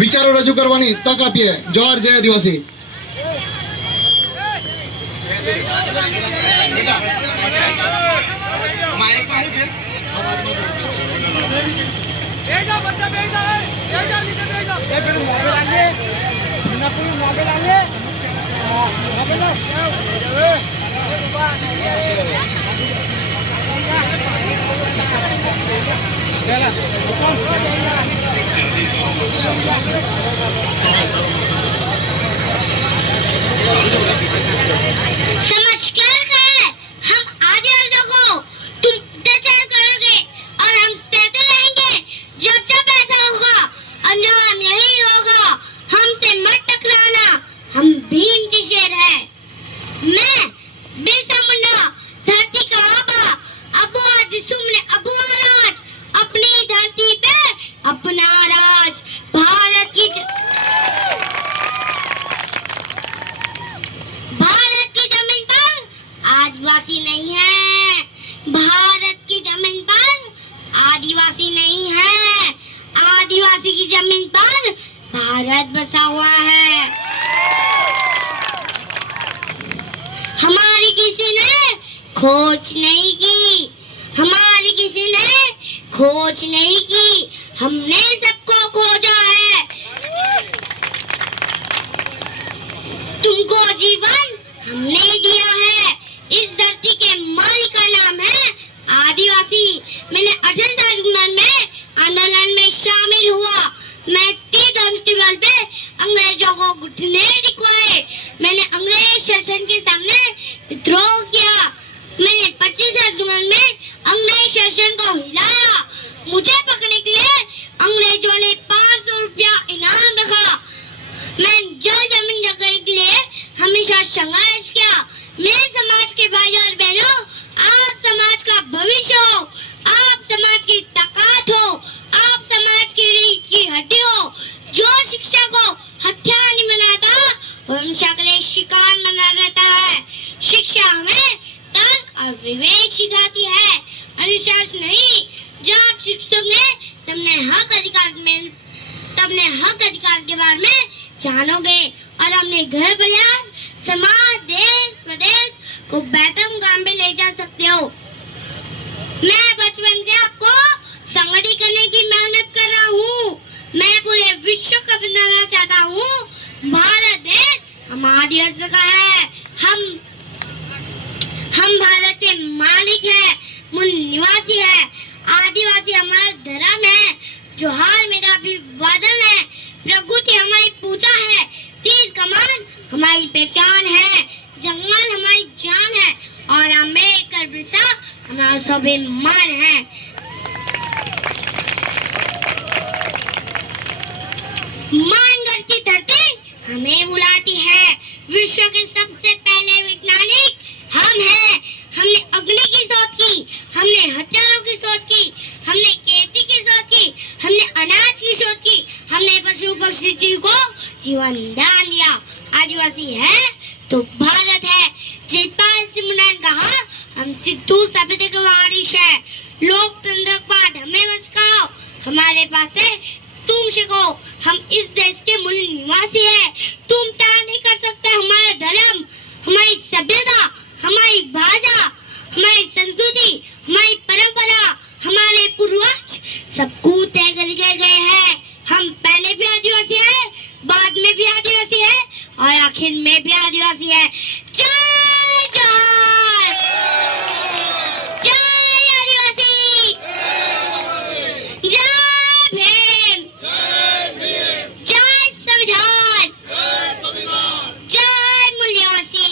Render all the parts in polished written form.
વિચારો રજૂ કરવાની તક આપીએ. જોહાર જય આદિવાસી. समझ कर गए हम आदिवासियों को तुम अत्याचार करोगे और हम सहते रहेंगे जब जब ऐसा होगा। अंजाम यही होगा, हमसे मत टकराना, हम भीम के शेर हैं। मैं बिरसा मुंडा, धरती का आबा, अबू आदिसुम ने अबू राज, अपनी धरती पे अपना राज। भारत की जमीन पर आदिवासी नहीं है, भारत की जमीन पर आदिवासी नहीं है, आदिवासी की जमीन पर भारत बसा हुआ है। हमारी किसी ने खोज नहीं की, हमारी किसी ने खोज नहीं की, हमने सबको खोजा है। तुमको जीवन हमने दिया है, इस धरती के मालिक का नाम है आदिवासी। मैंने 18 साल की उम्र में आंदोलन में शामिल हुआ। मैं 30 अगस्त पे अंग्रेजों को घुटने दिखवाए। मैंने अंग्रेज शासन के सामने विद्रोह किया। मैंने 25 साल की उम्र में अंग्रेज शासन को हिलाया। मुझे पकड़ने के लिए अंग्रेजों ने 500 रुपया इनाम रखा। मैं जल जमीन जगह के लिए हमेशा संघर्ष किया। मेरे समाज के भाई और बहनों, आप समाज का भविष्य हो, आप समाज की ताकत हो, आप समाज की रीढ़ की हड्डी हो। जो शिक्षा को हथियार नहीं बनाता वो हमेशा के लिए शिकार बना रहता है। शिक्षा हमें तर्क और विवेक सिखाती है, अनुशासन नहीं। जो आप शिक्षक ने तबने हक अधिकार के बारे में जानोगे और अपने घर परिवार समाज देश प्रदेश को बेहतर मुकाम पे ले जा सकते हो। मैं बचपन से आपको संगठित करने की मेहनत कर रहा हूँ। मैं पूरे विश्व को बनाना चाहता हूँ। भारत देश हमारी जगह है। हम भारत के मालिक हैं, मूल निवासी है। आदिवासी हमारा धर्म है। जोहार मेरा अभिवादन है। प्रकृति हमारी पूजा है। तीर कमान हमारी पहचान है। जंगल हमारी जान है और अम्बेडकर बिरसा हमारा स्वाभिमान है। मानगढ़ की धरती हमें बुलाती है। विश्व के सबसे पहले वैज्ञानिक हम हैं। हमने अग्नि की शोध की, हमने हथियारों की शोध की, हमने खेती की शोध की, हमने अनाज की शोध की, हमने पशु पक्षी जीव को जीवन दान दिया। आदिवासी है तो भारत है। जयपाल सिंह ने कहा, हम सिद्धू सभ्यता के वारिस है। लोकतंत्र पाठ हमें मत सिखाओ, हमारे पास है तुम सीखो। हम इस देश के मूल निवासी है। तुम त्याग नहीं कर सकते हमारा धर्म, हमारी सभ्यता, हमारी भाषा, हमारी संस्कृति, हमारी परंपरा, हमारे पूर्वज सबको तय कर गए हैं। हम पहले भी आदिवासी है, बाद में भी आदिवासी है और आखिर में भी आदिवासी है। जय जोहार, जय आदिवासी, जय भीम, जय संविधान, जय मूल निवासी।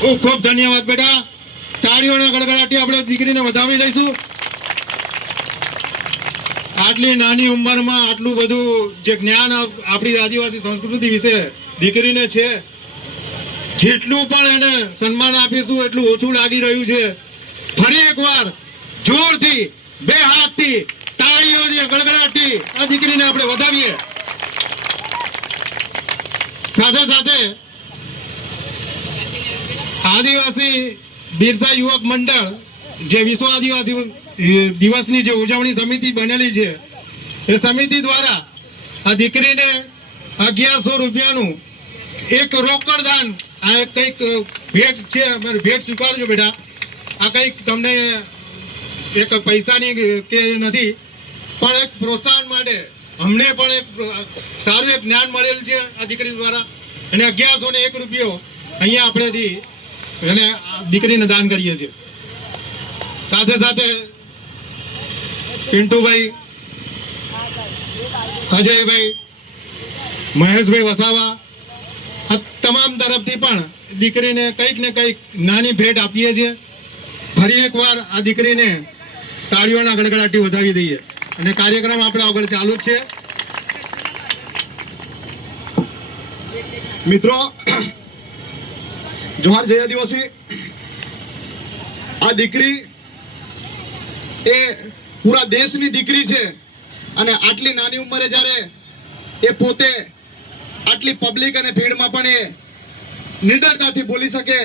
ખૂબ ખૂબ ધન્યવાદ બેટા. તાળીઓના ગડગડાટી આપણે દીકરીને વધાવી લઈશું. આટલી નાની ઉંમરમાં આટલું બધું જે જ્ઞાન આપણી આદિવાસી સંસ્કૃતિ વિશે દીકરીને છે, જેટલું પણ એને સન્માન આપીશું એટલું ઓછું લાગી રહ્યું છે. ફરી એકવાર જોરથી બે હાથથી તાળીઓની ગડગડાટી આ દીકરીને આપણે વધાવીએ. સાથે સાથે આદિવાસી બિરસા યુવક મંડળ જે વિશ્વ આદિવાસી દિવસની જે ઉજવણી સમિતિ બનેલી છે એ સમિતિ દ્વારા આ દીકરીને 1100 રૂપિયાનું એક રોકડ દાન, આ કંઈક ભેટ છે, અમારી ભેટ સ્વીકારજો બેટા. આ કંઈક તમને એક પૈસાની કે નથી, પણ એક પ્રોત્સાહન માટે અમને પણ એક સારું એક જ્ઞાન મળેલ છે આ દીકરી દ્વારા, અને 1101 રૂપિયો અહીંયા આપણેથી એને દીકરીને દાન કરીએ છીએ. સાથે સાથે પિન્ટુભાઈ, અજયભાઈ, મહેશભાઈ વસાવા, આ તમામ તરફથી પણ દીકરીને કંઈક ને કંઈક નાની ભેટ આપીએ છીએ. ફરી એકવાર આ દીકરીને તાળીઓના ગડગડાટી વધાવી દઈએ અને કાર્યક્રમ આપણે આગળ ચાલુ જ છે. મિત્રો, જોહાર જય આદિવાસી. આ દીકરી એ પૂરા દેશની દીકરી છે અને આટલી નાની ઉંમરે જ્યારે એ પોતે આટલી પબ્લિક અને ભીડમાં પણ એ નિડરતાથી બોલી શકે,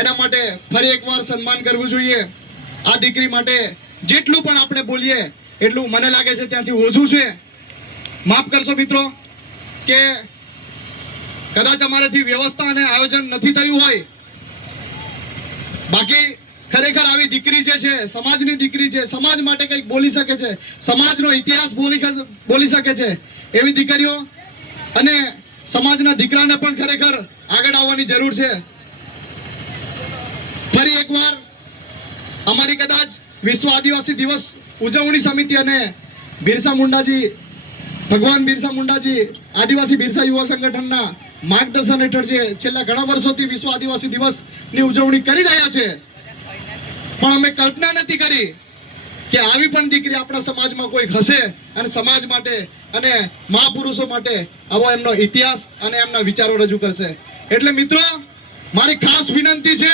એના માટે ફરી એકવાર સન્માન કરવું જોઈએ. આ દીકરી માટે જેટલું પણ આપણે બોલીએ એટલું મને લાગે છે ત્યાંથી ઓછું છે. માફ કરશો મિત્રો કે કદાચ અમારાથી વ્યવસ્થા અને આયોજન નથી થયું હોય, બાકી ખરેખર આવી દીકરી જે છે સમાજની દીકરી છે, સમાજ માટે કંઈક બોલી શકે છે, સમાજનો ઇતિહાસ બોલી શકે છે, એવી દીકરીઓ અને સમાજના દીકરાને પણ ખરેખર આગળ આવવાની જરૂર છે. ફરી એકવાર અમારી કદાચ વિશ્વ આદિવાસી દિવસ ઉજવણી સમિતિ અને બિરસા મુંડાજી, ભગવાન બિરસા મુંડાજી આદિવાસી બિરસા યુવા સંગઠનના માર્ગદર્શન હેઠળ જે છેલ્લા ઘણા વર્ષોથી વિશ્વ આદિવાસી દિવસની ઉજવણી કરી રહ્યા છે, પણ અમે કલ્પના નથી કરી કે આવી પણ દીકરી આપણા સમાજમાં કોઈ હશે અને સમાજ માટે અને મહાપુરુષો માટે આવો એમનો ઇતિહાસ અને એમના વિચારો રજૂ કરશે. એટલે મિત્રો, મારી ખાસ વિનંતી છે,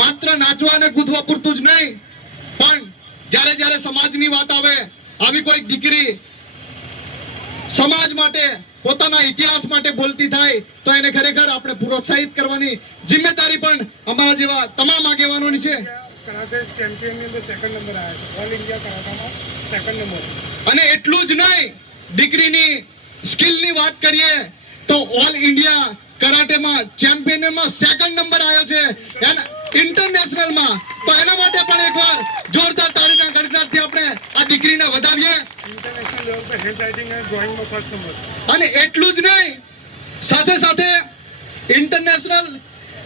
માત્ર નાચવા અને કૂદવા પૂરતું જ નહીં, પણ જ્યારે જ્યારે સમાજની વાત આવે, આવી કોઈ દીકરી સમાજ માટે, પોતાના ઇતિહાસ માટે બોલતી થાય તો એને ખરેખર આપણે પ્રોત્સાહિત કરવાની જિમ્મેદારી પણ અમારા જેવા તમામ આગેવાનોની છે. કરાટે ચેમ્પિયનની અંદર સેકન્ડ નંબર આવ્યો છે, ઓલ ઇન્ડિયા કરાટામાં સેકન્ડ નંબર. અને એટલું જ નહીં, દીકરીની સ્કિલની વાત કરીએ તો ઓલ ઇન્ડિયા કરાટેમાં ચેમ્પિયનમાં સેકન્ડ નંબર આવ્યો છે, ઇન્ટરનેશનલમાં. તો એના માટે પણ એકવાર જોરદાર તાળીના ગડગડાટથી આપણે આ દીકરીને વધાવીએ. ઇન્ટરનેશનલ લેવલ પર હેન્ડ રાઇટિંગ અને ડ્રોઈંગમાં ફર્સ્ટ નંબર. અને એટલું જ નહીં, સાથે સાથે ઇન્ટરનેશનલ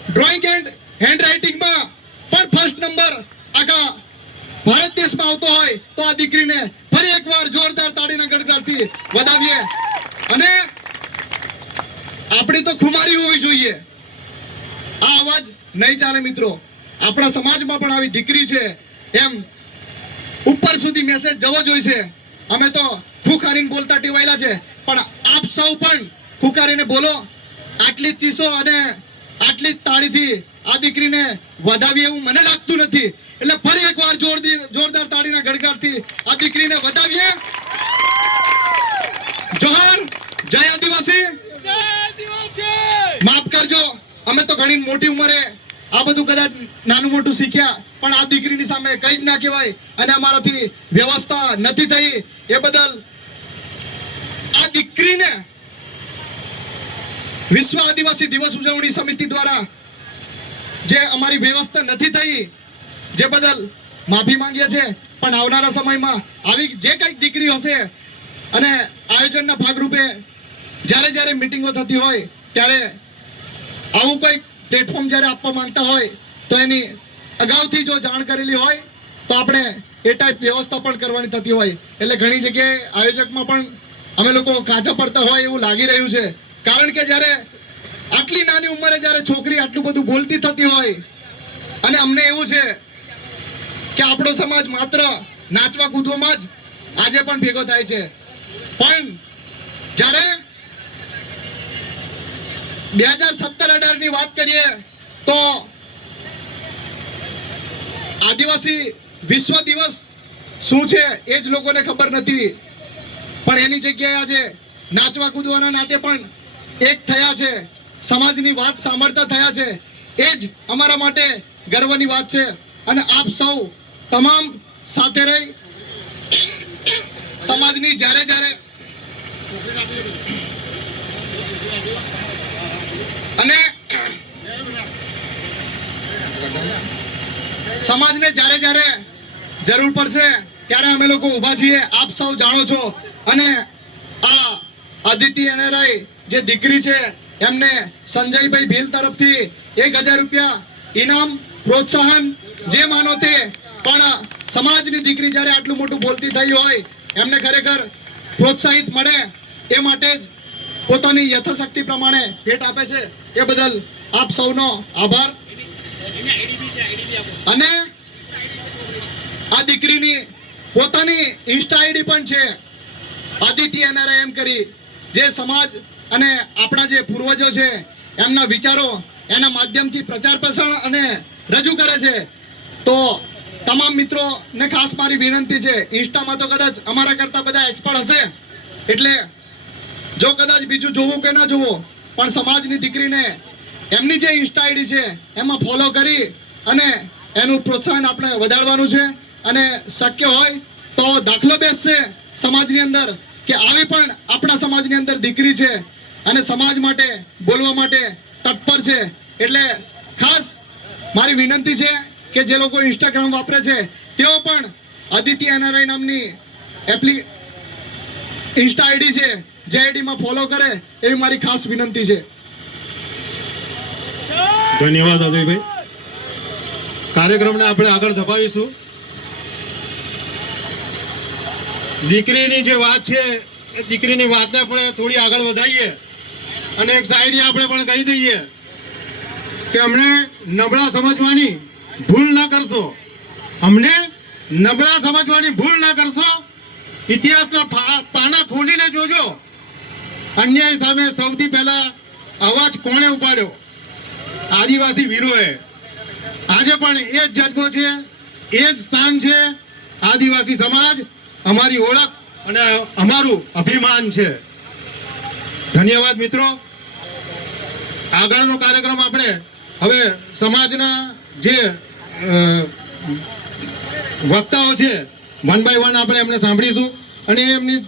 ડ્રોઈંગ એન્ડ હેન્ડ રાઇટિંગમાં પણ ફર્સ્ટ નંબર આખા ભારત દેશમાં આવતો હોય તો આ દીકરીને ફરી એકવાર જોરદાર તાળીના ગડગડાટથી વધાવીએ. અને આપણી તો ખુમારી હોવી જોઈએ, આ અવાજ નહીં ચાલે મિત્રો. આપણા સમાજમાં પણ આવી દીકરી છે એમ ઉપર સુધી મેસેજ જવો જોઈએ. અમે તો ખુખારીને બોલતા ટેવાયેલા છે, પણ આપ સૌ પણ ખુખારીને બોલો. આટલી જ ચીસો અને આટલી જ તાળીથી આ દીકરીને વધાવીએ એવું મને લાગતું નથી. એટલે ફરી એકવાર જોરદાર તાળીના ગડગડાટથી આ દીકરીને વધાવીએ. જોહાર જય આદિવાસી. માફ કરજો, અમે તો ઘણી મોટી ઉંમરે આ બધું કદાચ નાનું મોટું શીખ્યા, પણ આ દીકરીની સામે કંઈ જ ના કહેવાય. અને અમારાથી વ્યવસ્થા નથી થઈ એ બદલ આ દીકરીને વિશ્વ આદિવાસી દિવસ ઉજવણી સમિતિ દ્વારા જે અમારી વ્યવસ્થા નથી થઈ, જે બદલ માફી માંગીએ છીએ. પણ આવનારા સમયમાં આવી જે કંઈક દીકરી હશે અને આયોજનના ભાગરૂપે જ્યારે જ્યારે મિટિંગો થતી હોય ત્યારે આવું કોઈ પ્લેટફોર્મ જ્યારે આપવા માંગતા હોય તો એની અગાઉથી જો જાણ કરેલી હોય તો આપણે એ ટાઈપ વ્યવસ્થા પણ કરવાની થતી હોય. એટલે ઘણી જગ્યાએ આયોજકમાં પણ અમે લોકો કાચા પડતા હોય એવું લાગી રહ્યું છે. કારણ કે જ્યારે આટલી નાની ઉંમરે જ્યારે છોકરી આટલું બધું બોલતી થતી હોય અને અમને એવું છે કે આપણો સમાજ માત્ર નાચવા કૂદવામાં જ આજે પણ ભેગો થાય છે, પણ જ્યારે 2017-18 ની વાત કરીએ તો આદિવાસી વિશ્વ દિવસ શું છે એ જ લોકોને ખબર નથી, પણ એની જગ્યાએ આજે નાચવા કૂદવાના નાતે પણ એક થયા છે, સમાજની વાત સાંભળતા થયા છે. એ જ અમારા માટે ગર્વની વાત છે. અને આપ સૌ તમામ સાથે રહી સમાજની જ્યારે જ્યારે અને સમાજને જ્યારે જ્યારે જરૂર પડશે ત્યારે અમે લોકો ઊભા છીએ. આપ સૌ જાણો છો. અને આ અદિતિ એનઆરઆઈ જે દીકરી છે એમને સંજયભાઈ ભીલ તરફથી 1000 રૂપિયા ઇનામ પ્રોત્સાહન જે માનો તે. પણ સમાજની દીકરી જ્યારે આટલું મોટું બોલતી થઈ હોય એમને ખરેખર પ્રોત્સાહિત મળે એ માટે જ પોતાની યથાશક્તિ પ્રમાણે ભેટ આપે છે. એ બદલ આપ સૌનો આભાર. અને આ દીકરીની પોતાની ઇન્સ્ટા આઈડી પણ છે આદિત્ય એનઆરઆઈ એમ કરી, જે સમાજ અને આપણા જે પૂર્વજો છે એમના વિચારો એના માધ્યમથી પ્રચાર પ્રસાર અને રજૂ કરે છે. તો તમામ મિત્રોને ખાસ મારી વિનંતી છે, ઇન્સ્ટામાં તો કદાચ અમારા કરતા બધા એક્સપર્ટ હશે, એટલે જો કદાચ બીજું જોવું કે ના જોવું પણ સમાજની દીકરીને એમની જે ઇન્સ્ટા આઈડી છે એમાં ફોલો કરી અને એનું પ્રોત્સાહન આપણે વધારવાનું છે. અને શક્ય હોય તો દાખલો બેસશે સમાજની અંદર કે આવી પણ આપણા સમાજની અંદર દીકરી છે અને સમાજ માટે બોલવા માટે તત્પર છે. એટલે ખાસ મારી વિનંતી છે કે જે લોકો ઇન્સ્ટાગ્રામ વાપરે છે તેઓ પણ અદિતિ એનઆરઆઈ નામની ઇન્સ્ટા આઈડી છે જે આઈડીમાં ફોલો કરે એવી મારી ખાસ વિનંતી છે. ધન્યવાદ અજયભાઈ. કાર્યક્રમને આપણે આગળ ધપાવીશું. દીકરીની જે વાત છે એ દીકરીની વાતને આપણે થોડી આગળ વધારીએ અને એક શાયરી આપણે પણ કહી દઈએ કે અમને નબળા સમજવાની ભૂલ ના કરશો, અમને નબળા સમજવાની ભૂલ ના કરશો. ઇતિહાસના પાના ખોલીને જોજો, અન્યાય સામે સૌથી પહેલા અવાજ કોણે ઉપાડ્યો? આદિવાસી વીરોએ. આજે પણ એ જ જજ્બો છે, એ જ સ્થાન છે. આદિવાસી સમાજ અમારી ઓળખ અને અમારું અભિમાન છે. ધન્યવાદ મિત્રો. આગળનો કાર્યક્રમ આપણે હવે સમાજના જે વક્તાઓ છે વન બાય વન આપણે એમને સાંભળીશું અને એમની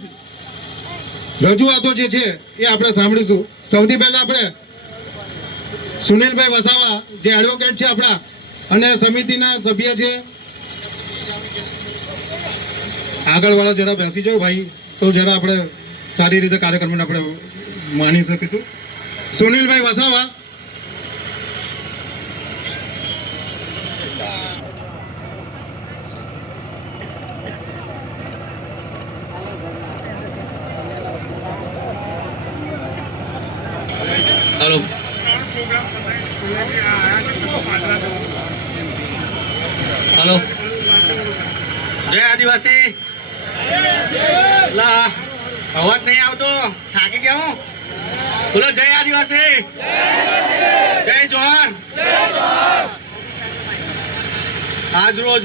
રજૂઆતો જે છે એ આપણે સાંભળીશું. સૌથી પહેલા આપણે સુનિલભાઈ વસાવા જે એડવોકેટ છે આપણા અને સમિતિના સભ્ય છે, આગળવાળા જરા બેસી જાઓ ભાઈ, તો જરા આપણે સારી રીતે કાર્યક્રમને આપણે માણી શકીશું. સુનિલભાઈ વસાવા. હેલો. હેલો. જય આદિવાસી. લા અવાજ નહીં આવતો, થાકી ગયા હું. બોલો જય આદિવાસી, જય જોહાર. આજ રોજ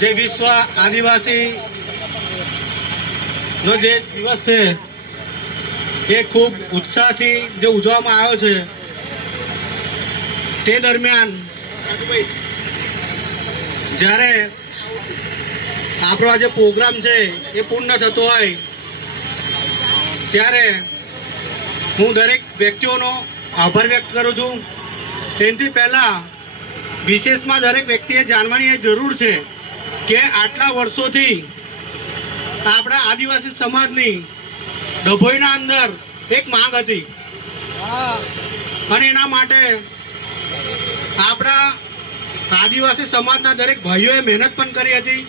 જે વિશ્વ આદિવાસી નો જે દિવસ છે એ ખૂબ ઉત્સાહથી જે ઉજવવામાં આવ્યો છે, તે દરમિયાન જ્યારે આપણો આ જે પ્રોગ્રામ છે એ પૂર્ણ થતો હોય ત્યારે હું દરેક વ્યક્તિઓનો આભાર વ્યક્ત કરું છું. તેનાથી પહેલાં વિશેષમાં દરેક વ્યક્તિએ જાણવાની એ જરૂર છે કે આટલા વર્ષોથી આપણા આદિવાસી સમાજની ડભોઈના અંદર એક માંગ હતી અને એના માટે આપણા આદિવાસી સમાજના દરેક ભાઈઓએ મહેનત પણ કરી હતી.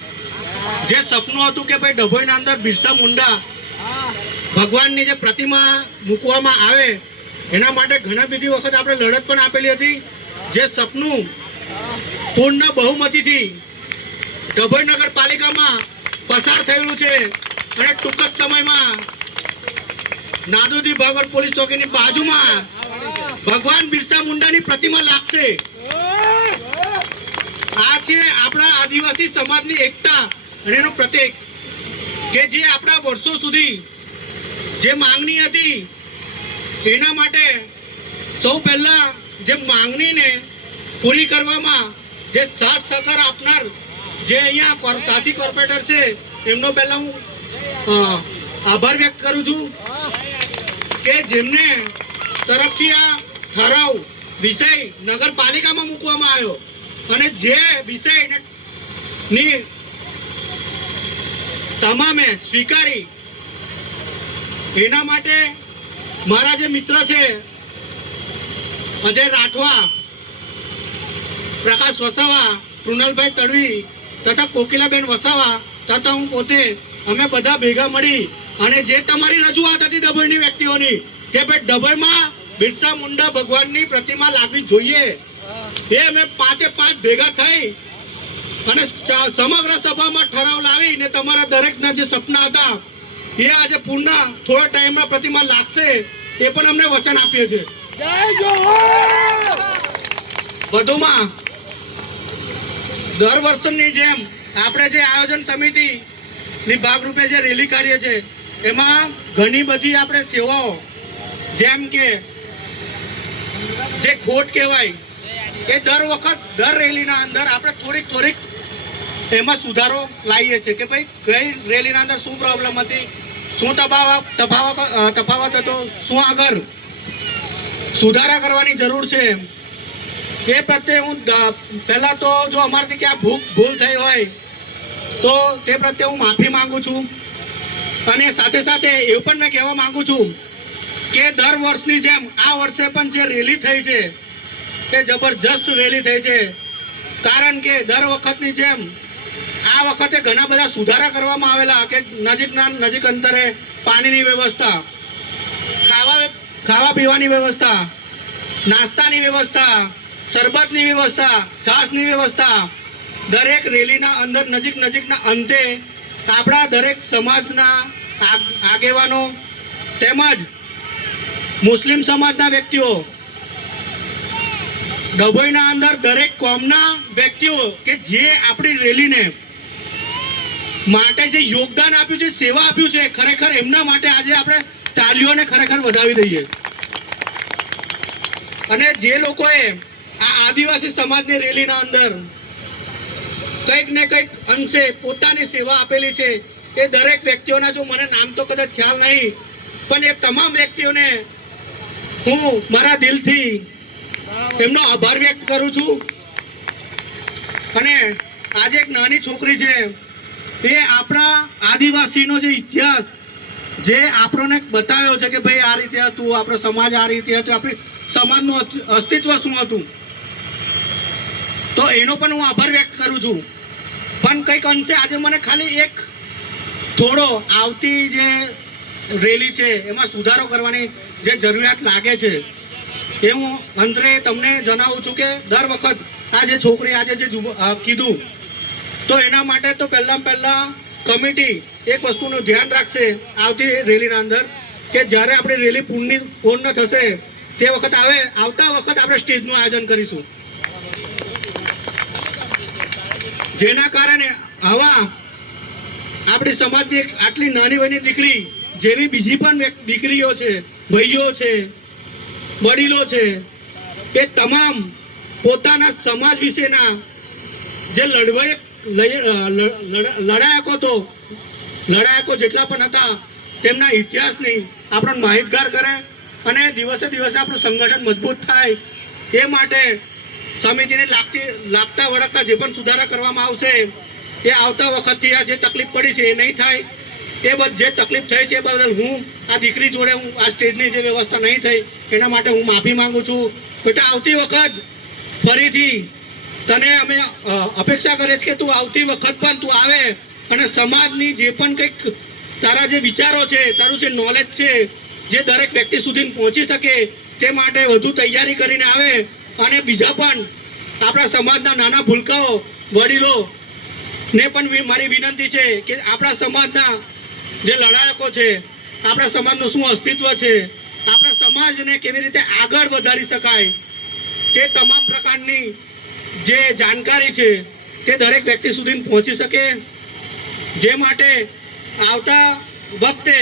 જે સપનું હતું કે ભાઈ ડભોઈના અંદર બિરસા મુંડા ભગવાનની જે પ્રતિમા મૂકવામાં આવે એના માટે ઘણા બધી વખત આપણે લડત પણ આપેલી હતી. જે સપનું પૂર્ણ બહુમતીથી ડભોઈ નગરપાલિકામાં પસાર થયેલું છે અને ટૂંક જ સમયમાં નાદોદી ભાગોળ પોલીસ ચોકીની બાજુમાં ભગવાન બિરસા મુંડાની પ્રતિમા લાગશે. આ છે આપણા આદિવાસી સમાજની એકતા અને એનું પ્રતીક કે જે આપણા વર્ષો સુધી જે માંગણી હતી એના માટે સૌ પહેલાં જે માંગણીને પૂરી કરવામાં જે સાથ સહકાર આપનાર જે અહીંયા સાથી કોર્પોરેટર છે એમનો પહેલાં હું આભાર વ્યક્ત કરું છું કે જેમને તરફથી આ ઠરાવ વિષય નગરપાલિકામાં મૂકવામાં આવ્યો અને જે વિષયની તમામે સ્વીકારી એના માટે મારા જે મિત્ર છે અજય રાઠવા, પ્રકાશ વસાવા, કૃણાલભાઈ તડવી તથા કોકિલાબેન વસાવા તથા હું પોતે અમે બધા ભેગા મળી અને જે તમારી રજૂઆત હતી ડભોઈની વ્યક્તિઓની કે ભાઈ ડભોઈમાં બિરસા મુંડા ભગવાનની પ્રતિમા લાગવી જોઈએ, એ અમે 5 ભેગા થઈ અને સમગ્ર સભામાં ઠરાવ લાવીને તમારા દરેકના જે સપના હતા એ આજે પૂર્ણ થોડા ટાઈમમાં પ્રતિમા લાગશે એ પણ અમને વચન આપીએ છીએ. વધુમાં દર વર્ષની જેમ આપણે જે આયોજન સમિતિની ભાગરૂપે જે રેલી કરીએ છીએ એમાં ઘણી બધી આપણે સેવાઓ જેમ કે જે ખોટ કહેવાય એ દર વખત દર રેલીના અંદર આપણે થોડીક એમાં સુધારો લાવીએ છીએ કે ભાઈ ગઈ રેલીના અંદર શું પ્રોબ્લેમ હતી, શું તફાવત હતો, શું આગળ સુધારા કરવાની જરૂર છે એ પ્રત્યે હું પહેલાં તો જો અમારાથી ક્યાં ભૂલ થઈ હોય તો તે પ્રત્યે હું માફી માંગુ છું અને સાથે સાથે એવું પણ મેં કહેવા માંગુ છું કે દર વર્ષની જેમ આ વર્ષે પણ જે રેલી થઈ છે એ જબરજસ્ત રેલી થઈ છે, કારણ કે દર વખતની જેમ આ વખતે ઘણા બધા સુધારા કરવામાં આવેલા કે નજીક અંતરે પાણીની વ્યવસ્થા, ખાવા પીવાની વ્યવસ્થા, નાસ્તાની વ્યવસ્થા, શરબતની વ્યવસ્થા, છાશની વ્યવસ્થા, દરેક રેલીના અંદર નજીકના અંતે આપણા દરેક સમાજના આગેવાનો તેમજ મુસ્લિમ સમાજના વ્યક્તિઓ, ડભોઈના અંદર દરેક કોમના વ્યક્તિઓ કે જે આપણી રેલીને માટે જે યોગદાન આપ્યું છે, સેવા આપ્યું છે, ખરેખર એમના માટે આજે આપણે તાળીઓને ખરેખર વધાવી દઈએ. અને જે લોકોએ આ આદિવાસી સમાજની રેલીના અંદર કંઈક ને કંઈક અંશે પોતાની સેવા આપેલી છે એ દરેક વ્યક્તિઓના જો મને નામ તો કદાચ ખ્યાલ નહીં પણ એ તમામ વ્યક્તિઓને હું મારા દિલથી એમનો આભાર વ્યક્ત કરું છું. અને આજે એક નાની છોકરી છે એ આપણા આદિવાસીનો જે ઇતિહાસ જે આપણને બતાવ્યો છે કે ભાઈ આ રીતે હતું, આપણો સમાજ આ રીતે હતો, આપણી સમાજનું અસ્તિત્વ શું હતું, તો એનો પણ હું આભાર વ્યક્ત કરું છું. પણ કંઈક અંશે આજે મને ખાલી એક થોડો આવતી જે રેલી છે એમાં સુધારો કરવાની જે જરૂરિયાત લાગે છે એ હું અંતરે તમને જણાવું છું કે દર વખત આ જે છોકરી આજે જે કીધું તો એના માટે તો પહેલાં કમિટી એક વસ્તુનું ધ્યાન રાખશે આવતી રેલીના અંદર કે જ્યારે આપણી રેલી પૂર્ણ થશે તે વખત આવતા વખત આપણે સ્ટેજનું આયોજન કરીશું, જેના કારણે આવા આપણી સમાજની આટલી નાની વયની દીકરી જેવી બીજી પણ દીકરીઓ છે, ભાઈઓ છે, વડીલો છે, એ તમામ પોતાના સમાજ વિશેના જે લડાયકો જેટલા પણ હતા તેમના ઇતિહાસની આપણને માહિતગાર કરે અને દિવસે દિવસે આપણું સંગઠન મજબૂત થાય એ માટે સમિતિને લાગતા વળગતા જે પણ સુધારા કરવામાં આવશે એ આવતા વખતથી આ જે તકલીફ પડી છે એ નહીં થાય. એ જે તકલીફ થઈ છે એ બદલ હું આ દીકરી જોડે હું આ સ્ટેજની જે વ્યવસ્થા નહીં થઈ એના માટે હું માફી માંગુ છું. બેટા આવતી વખત ફરીથી તને અમે અપેક્ષા કરીએ છીએ કે તું આવતી વખત પણ તું આવે અને સમાજની જે પણ કંઈક તારા જે વિચારો છે, તારું જે નોલેજ છે જે દરેક વ્યક્તિ સુધી પહોંચી શકે તે માટે વધુ તૈયારી કરીને આવે અને બીજા પણ આપણા સમાજના નાના ભૂલકાઓ, વડીલોને પણ મારી વિનંતી છે કે આપણા સમાજના જે લડાયકો છે, આપણા સમાજનું શું અસ્તિત્વ છે, આપણા સમાજને કેવી રીતે આગળ વધારી શકાય તે તમામ પ્રકારની જે જાણકારી છે તે દરેક વ્યક્તિ સુધી પહોંચી શકે. જે માટે આવતા વખતે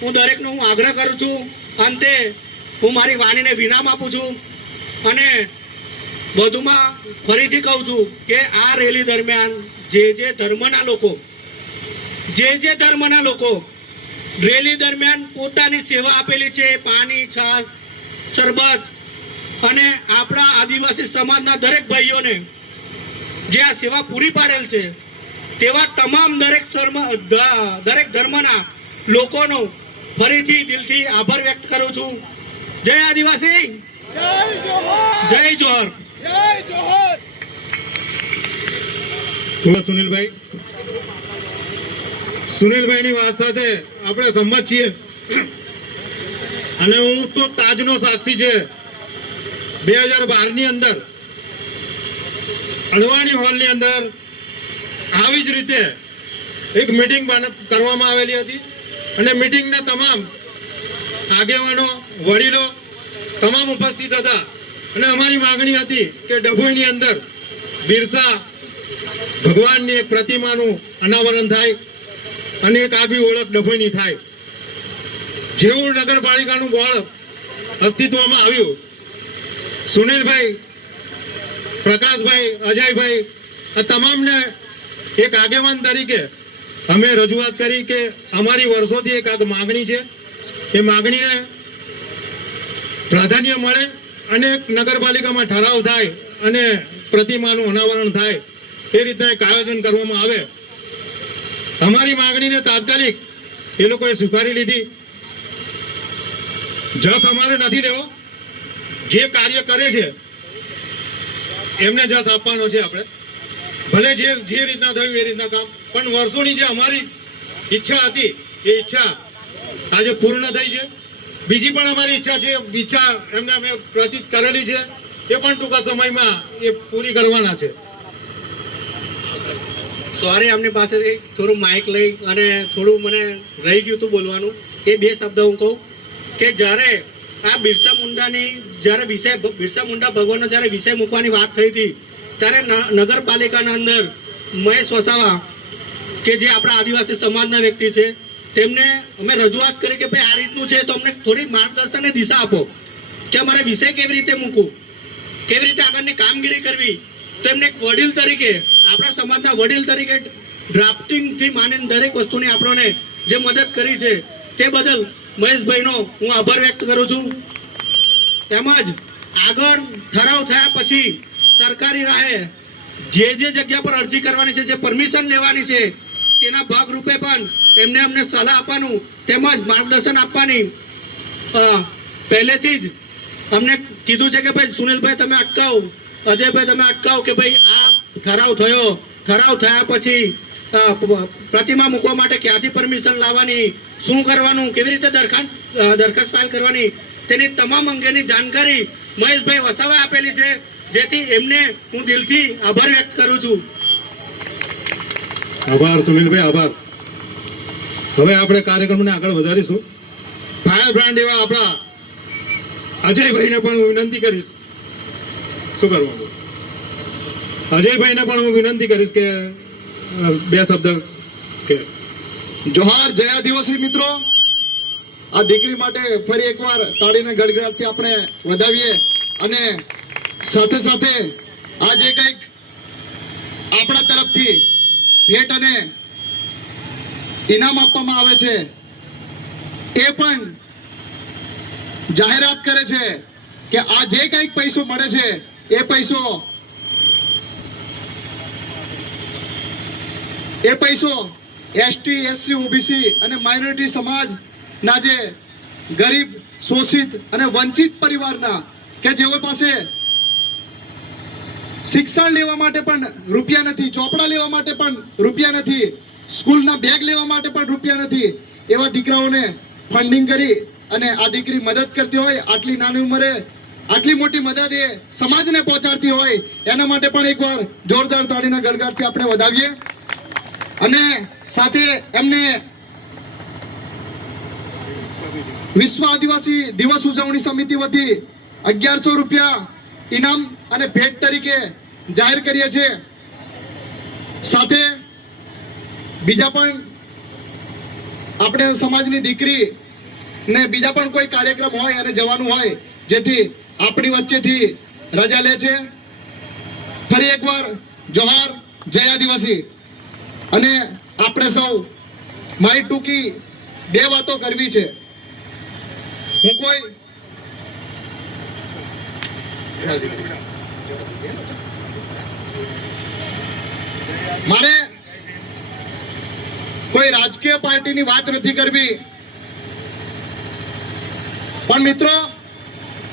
હું દરેકનો હું આગ્રહ કરું છું. અંતે હું મારી વાણીને વિરામ આપું છું અને વધુમાં ફરીથી કહું છું કે આ રેલી દરમિયાન જે ધર્મના લોકો રેલી દરમિયાન પોતાની સેવા આપેલી છે, પાણી, છાસ, શરબત, અને આપણા આદિવાસી સમાજના દરેક ભાઈઓને જે આ સેવા પૂરી પાડેલ છે, તેવા તમામ દરેક ધર્મના લોકોનો ફરીથી દિલથી આભાર વ્યક્ત કરું છું. જય આદિવાસી, જય જોહર. સુનિલભાઈની વાત સાથે આપણે સંમત છીએ અને હું તો તાજનો સાક્ષી છે. 2012ની અંદર અડવાણી હોલની અંદર આવી જ રીતે એક મીટિંગ કરવામાં આવેલી હતી અને મીટિંગના તમામ આગેવાનો, વડીલો તમામ ઉપસ્થિત હતા અને અમારી માંગણી હતી કે ડભોઈની અંદર બિરસા ભગવાનની એક પ્રતિમાનું અનાવરણ થાય અને એક આગવી ઓળખ ડભોઈની થાય. જેવું નગરપાલિકાનું બોર્ડ અસ્તિત્વમાં આવ્યું, સુનિલભાઈ, પ્રકાશભાઈ, અજયભાઈ આ તમામને એક આગેવાન તરીકે અમે રજૂઆત કરી કે અમારી વર્ષોથી એક આ માગણી છે, એ માગણીને પ્રાધાન્ય મળે અને નગરપાલિકામાં ઠરાવ થાય અને પ્રતિમાનું અનાવરણ થાય એ રીતના એક આયોજન કરવામાં આવે. અમારી માંગણીને તાત્કાલિક એ લોકોએ સ્વીકારી લીધી. જસ અમારે નથી લેવો, જે કાર્ય કરે છે એમને જસ આપવાનો છે. આપણે ભલે જે રીતના થયું એ રીતના કામ, પણ વર્ષોની જે અમારી ઈચ્છા હતી એ ઈચ્છા આજે પૂર્ણ થઈ છે. બીજી પણ અમારી ઈચ્છા એમને અમે પ્રતીત કરેલી છે, એ પણ ટૂંકા સમયમાં એ પૂરી કરવાના છે. સોરી, આમની પાસેથી થોડું માઇક લઈ અને થોડું મને રહી ગયું હતું બોલવાનું. એ 2 શબ્દ હું કહું કે જ્યારે આ બિરસા મુંડા ભગવાનનો જ્યારે વિષય મૂકવાની વાત થઈ હતી, ત્યારે નગરપાલિકાના અંદર મહેશ વસાવા કે જે આપણા આદિવાસી સમાજના વ્યક્તિ છે, તેમને અમે રજૂઆત કરી કે ભાઈ આ રીતનું છે તો અમને થોડી માર્ગદર્શન અને દિશા આપો કે અમારે વિષય કેવી રીતે મૂકવું, કેવી રીતે આગળની કામગીરી કરવી. તો એમને એક વડીલ તરીકે, આપણા સમાજના વડીલ તરીકે ડ્રાફ્ટિંગથી માંડીને દરેક વસ્તુની આપણને જે મદદ કરી છે તે બદલ મહેશભાઈનો હું આભાર વ્યક્ત કરું છું. તેમજ આગળ ઠરાવ થયા પછી સરકારી રાહે જે જગ્યા પર અરજી કરવાની છે, જે પરમિશન લેવાની છે, તેના ભાગરૂપે પણ એમને અમને સલાહ આપવાનું તેમજ માર્ગદર્શન આપવાની પહેલેથી જ અમને કીધું છે કે ભાઈ સુનિલભાઈ તમે અટકાવો, અજયભાઈ તમે અટકાવો કે ભાઈ આ ઠરાવ થયા પછી પ્રતિમા મૂકવા માટે ક્યાંથી પરમિશન લાવવાની, શું કરવાનું, કેવી રીતે દરખાસ્ત ફાઇલ કરવાની, તેની તમામ અંગેની જાણકારી મહેશભાઈ વસાવાએ આપેલી છે, જેથી એમને હું દિલથી આભાર વ્યક્ત કરું છું. આભાર સુનિલભાઈ, આભાર. હવે આપણે કાર્યક્રમને આગળ વધારીશું. ફાયર બ્રાન્ડ એવા આપણા અજયભાઈને પણ હું વિનંતી કરીશ. શું કરવાનું? અજયભાઈને પણ હું વિનંતી કરીશ કે 2 શબ્દ કે. જોહાર, જય આદિવાસી મિત્રો. આ દીકરી માટે ફરી એકવાર તાળીના ગડગડાટથી આપણે વધાવીએ અને સાથે સાથે આ જે કંઈક આપણા તરફથી ભેટ અને ઇનામ આપવામાં આવે છે એ પણ જાહેરાત કરે છે કે આ જે કંઈક પૈસો મળે છે એ પૈસો એસટી, એસસી, ઓબીસી અને માઇનોરિટી સમાજના જે ગરીબ, શોષિત અને વંચિત પરિવારના કે જેઓ પાસે શિક્ષણ લેવા માટે પણ રૂપિયા નથી, ચોપડા લેવા માટે પણ રૂપિયા નથી, સ્કૂલના બેગ લેવા માટે પણ રૂપિયા નથી, એવા દીકરાઓને ફંડિંગ કરી અને આ દીકરી મદદ કરતી હોય, આટલી નાની ઉંમરે આટલી મોટી મદદ એ સમાજને પહોંચાડતી હોય, એના માટે પણ એકવાર જોરદાર તાળીના ગડગડાટથી આપણે વધાવીએ. અને સાથે એમને વિશ્વ આદિવાસી દિવસ ઉજવણી સમિતિ વતી 1100 રૂપિયા ઇનામ અને ભેટ તરીકે જાહેર કરીએ છીએ. સાથે બીજા પણ આપણે સમાજની દીકરી ને બીજા પણ કોઈ કાર્યક્રમ હોય અને જવાનું હોય જેથી આપણી વચ્ચેથી રજા લે છે. ફરી એકવાર જોહાર, જય આદિવાસી. અને આપણે સૌ મારી ટૂંકી 2 વાતો કરવી છે. હું કોઈ મારે કોઈ રાજકીય પાર્ટીની વાત નથી કરવી, પણ મિત્રો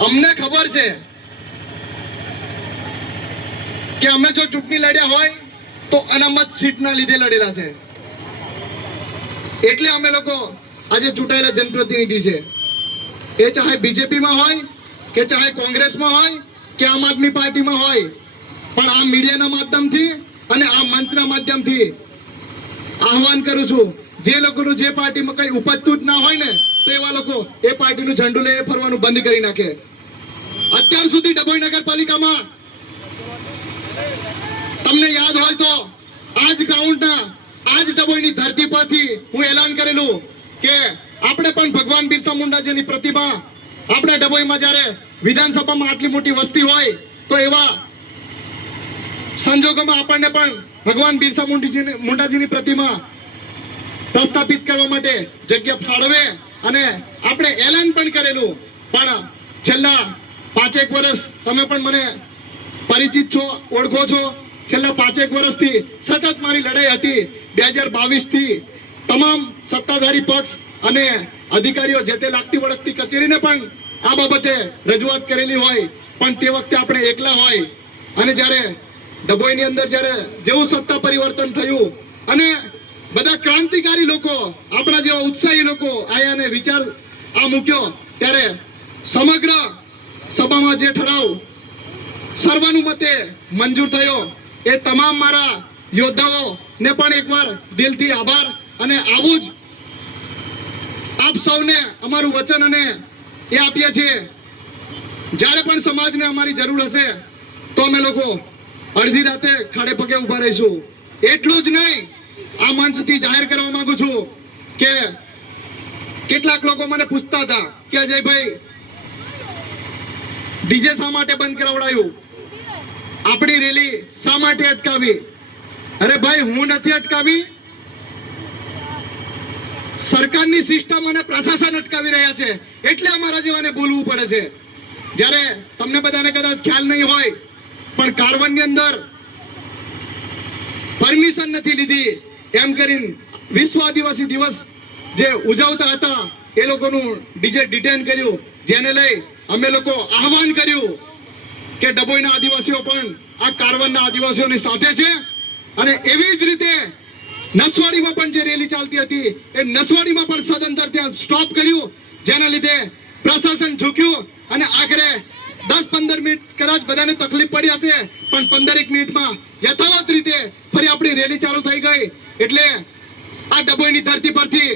અમને ખબર છે કે અમે જો ચૂંટણી લડ્યા હોય તો અનામત સીટના લીધે લડેલા છે. એટલે અમે લોકો આજે ચૂંટાયેલા જનપ્રતિનિધિ છે. એ ચાહે બીજેપીમાં હોય કે ચાહે કોંગ્રેસમાં હોય કે આમ આદમી પાર્ટીમાં હોય, પણ આ મીડિયાના માધ્યમથી અને આ મંચના માધ્યમથી આહવાન કરું છું, જે લોકોનું જે પાર્ટીમાં કઈ ઉપજતું જ ના હોય ને તો એવા લોકો એ પાર્ટીનું ઝંડુ લઈને ફરવાનું બંધ કરી નાખે. અત્યાર સુધી ડભોઈ નગરપાલિકામાં તમને યાદ હોય તો આજ ગ્રાઉન્ડના આજ ડભોઈની ધરતી પરથી હું એલાન કરેલું કે આપણે પણ ભગવાન બિરસા મુંડાજીની પ્રતિમા આપણા ડભોઈમાં જ્યારે વિધાનસભામાં આટલી મોટી વસ્તી હોય તો એવા સંજોગોમાં આપણને પણ ભગવાન બિરસા મુંડાજીની પ્રતિમા પ્રસ્થાપિત કરવા માટે જગ્યા ફાળવે અને આપણે એલાન પણ કરેલું. પણ છેલ્લા 5-1 વર્ષ તમે પણ મને પરિચિત છો, ઓળખો છો. છેલ્લા 5-1 વર્ષથી સતત મારી લડાઈ હતી. 2022 થી તમામ સત્તાધારી પક્ષ અને અધિકારીઓ જે તે લાગતી વળગતી કચેરીને પણ આ બાબતે રજૂઆત કરેલી હોય, પણ તે વખતે આપણે એકલા હોય. અને જ્યારે ડભોઈની અંદર જ્યારે જેવું સત્તા પરિવર્તન થયું અને બધા ક્રાંતિકારી લોકો, આપણા જેવા ઉત્સાહી લોકો આયા અને વિચાર આ મૂક્યો, ત્યારે સમગ્ર સભામાં જે ઠરાવ સર્વાનુમતે મંજૂર થયો એ તમામ મારા યોદ્ધાઓને પણ એકવાર દિલથી આભાર. અને આવું જ આપ સૌને અમારું વચન અને એ આપીએ છીએ, જ્યારે પણ સમાજને અમારી જરૂર હશે તો અમે લોકો અડધી રાતે ખડે પગે ઊભા રહીશું. એટલું જ નહીં, આ મંચથી જાહેર કરવા માંગુ છું કે કેટલાક લોકો મને પૂછતા હતા કે અજયભાઈ ડીજે શા માટે બંધ કરાવડાયું, આપણી રેલી શા માટે અટકાવી? અરે ભાઈ, હું નથી અટકાવી, સરકારની સિસ્ટમ અને પ્રશાસન અટકાવી રહ્યા છે. એટલે અમારા જેવાને બોલવું પડે છે. જ્યારે તમને બધાને કદાચ ખ્યાલ નહીં હોય, પણ કારવનની અંદર પરમિશન નથી લીધી એમ કરીને વિશ્વ આદિવાસી દિવસ જે ઉજવતા હતા એ લોકોનું ડીજે ડિટેન કર્યું, જેને લઈ અમે લોકો આહવાન કર્યું કે ડભોઈના આદિવાસીઓ પણ આ કારવનના આદિવાસીઓની સાથે છે. અને એવી જ રીતે નસવાડીમાં પણ જે રેલી ચાલતી હતી એ નસવાડીમાં પણ સદંતર ત્યાં સ્ટોપ કર્યું, જેના લીધે પ્રશાસન ઝૂક્યું અને આખરે 10-15 મિનિટ કદાચ બધાને તકલીફ પડી હશે, પણ 15 મિનિટમાં યથાવત રીતે ફરી આપણી રેલી ચાલુ થઈ ગઈ. એટલે આ ડભોઈની ધરતી પરથી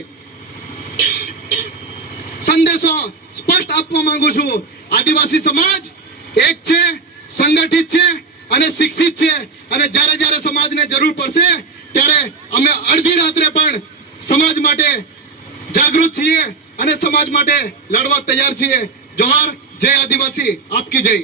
સંદેશો સ્પષ્ટ આપવા માંગુ છું, આદિવાસી સમાજ એક છે, સંગઠિત છે અને શિક્ષિત છે. અને જ્યારે જ્યારે સમાજને જરૂર પડશે ત્યારે અમે અડધી રાત્રે પણ સમાજ માટે જાગૃત છીએ અને સમાજ માટે લડવા તૈયાર છીએ. જોહાર, જય આદિવાસી, આપકી જય.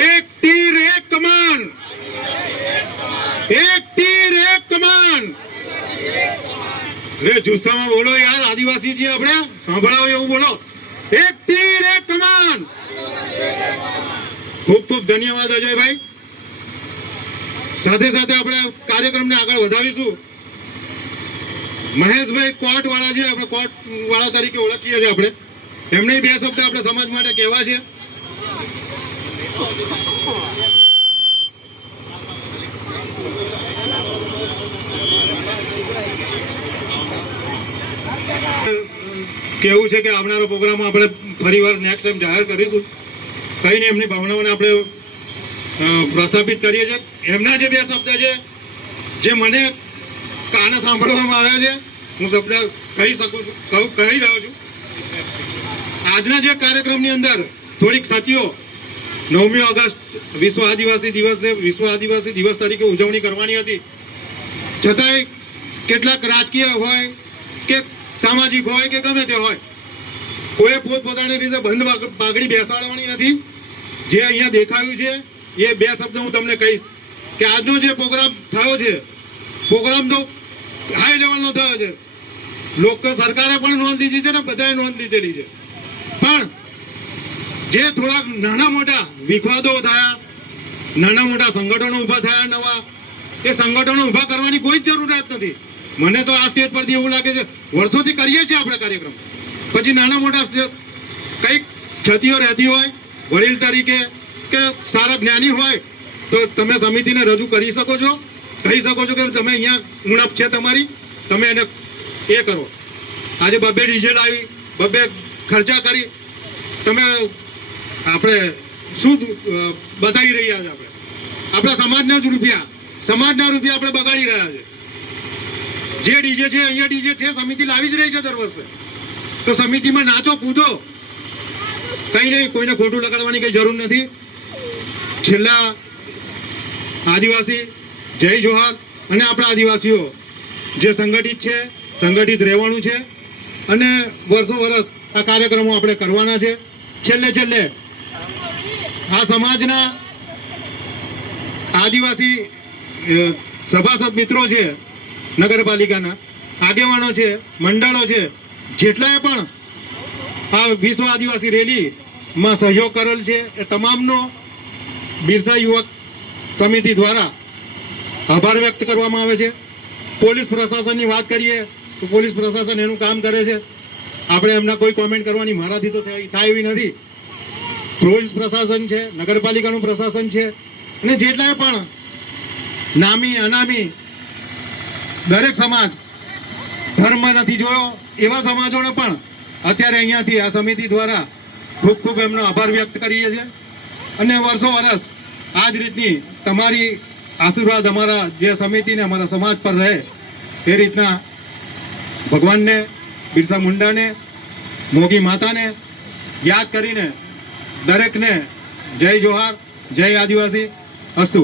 એક તીર એક કમાન, એક તીર એક કમાન. રે જુસ્સામાં બોલો યાર, આદિવાસી છીએ આપણે, સાંભળાવો એવું બોલો. એક તીર એક કમાન. ખૂબ ખૂબ ધન્યવાદ અજયભાઈ. સાથે સાથે આપણે કાર્યક્રમને આગળ વધાવીશું. મહેશભાઈ કોર્ટ વાળા છે, આપણે કોર્ટ વાળા તરીકે ઓળખીએ છીએ આપણે. એમને 2 શબ્દ આપણે સમાજ માટે કહેવા છે. કેવું છે કે આવનારો પ્રોગ્રામ આપણે ફરીવાર નેક્સ્ટ ટાઈમ જાહેર કરીશું. કઈ નહીં, એમની ભાવનાઓને આપણે પ્રસ્થાપિત કરીએ છીએ. એમના જે 2 શબ્દ છે જે મને કાને સાંભળવામાં આવ્યા છે, હું શબ્દ કહી શકું છું, કહી રહ્યો છું. આજના જે કાર્યક્રમની અંદર થોડીક સાથીઓ 9મી ઓગસ્ટ વિશ્વ આદિવાસી દિવસ તરીકે ઉજવણી કરવાની હતી, છતાંય કેટલાક રાજકીય હોય કે સામાજિક હોય કે ગમે તે હોય, કોઈ પોતપોતાની રીતે બંધ પાઘડી બેસાડવાની નથી. જે અહીંયા દેખાયું છે એ બે શબ્દ હું તમને કહીશ કે આજનો જે પ્રોગ્રામ થયો છે, પ્રોગ્રામ તો હાઈ લેવલનો થયો છે. સરકારે પણ નોંધ લીધી છે ને બધાએ નોંધ લીધેલી છે. પણ જે થોડાક નાના મોટા વિવાદો થયા, નાના મોટા સંગઠનો ઊભા થયા નવા, એ સંગઠનો ઊભા કરવાની કોઈ જ જરૂરિયાત નથી. મને તો આ સ્ટેજ પરથી એવું લાગે છે વર્ષોથી કરીએ છીએ આપણે કાર્યક્રમ, પછી નાના મોટા કંઈક ક્ષતિઓ રહેતી હોય, વડીલ તરીકે કે સારા જ્ઞાની હોય તો તમે સમિતિને રજૂ કરી શકો છો, કહી શકો છો કે તમે અહીંયા ઉણપ છે તમારી, તમે એને એ કરો. આજે બબ્બે ડીઝલ આવી, બબ્બે ખર્ચા કરી, તમે આપણે શું બતાવી રહ્યા છે? આપણા સમાજના રૂપિયા આપણે બગાડી રહ્યા છે. જે ડીજે છે અહીંયા ડીજે છે સમિતિ લાવી જ રહી છે દર વર્ષે, તો સમિતિમાં નાચો કૂદો, કઈ નહીં, કોઈને ખોટું લગાડવાની કઈ જરૂર નથી. છેલ્લા આદિવાસી જય જોહાર. અને આપણા આદિવાસીઓ જે સંગઠિત છે, સંગઠિત રહેવાનું છે અને વર્ષો વર્ષ આ કાર્યક્રમો આપણે કરવાના છે. છેલ્લે આ સમાજના આદિવાસી સભાસદ મિત્રો છે, નગરપાલિકાના આગેવાનો છે, મંડળો છે, જેટલાએ પણ આ વિશ્વ આદિવાસી રેલીમાં સહયોગ કરેલ છે એ તમામનો બિરસા યુવક સમિતિ દ્વારા આભાર વ્યક્ત કરવામાં આવે છે. પોલીસ પ્રશાસનની વાત કરીએ તો પોલીસ પ્રશાસન એનું કામ કરે છે. આપણે એમના કોઈ કોમેન્ટ કરવાની મારાથી તો થાય એવી નથી. પોલીસ પ્રશાસન છે, નગરપાલિકાનું પ્રશાસન છે અને જેટલાએ પણ નામી અનામી દરેક સમાજ ધર્મ નથી જોયો એવા સમાજોને પણ અત્યારે અહીંયાથી આ સમિતિ દ્વારા ખૂબ ખૂબ એમનો આભાર વ્યક્ત કરીએ છીએ. અને વર્ષો વર્ષ આ જ રીતની તમારી આશીર્વાદ અમારા જે સમિતિને અમારા સમાજ પર રહે એ રીતના ભગવાનને, બિરસા મુંડાને, મોગી માતાને યાદ કરીને દરેકને જય જોહાર, જય આદિવાસી. અસ્તુ.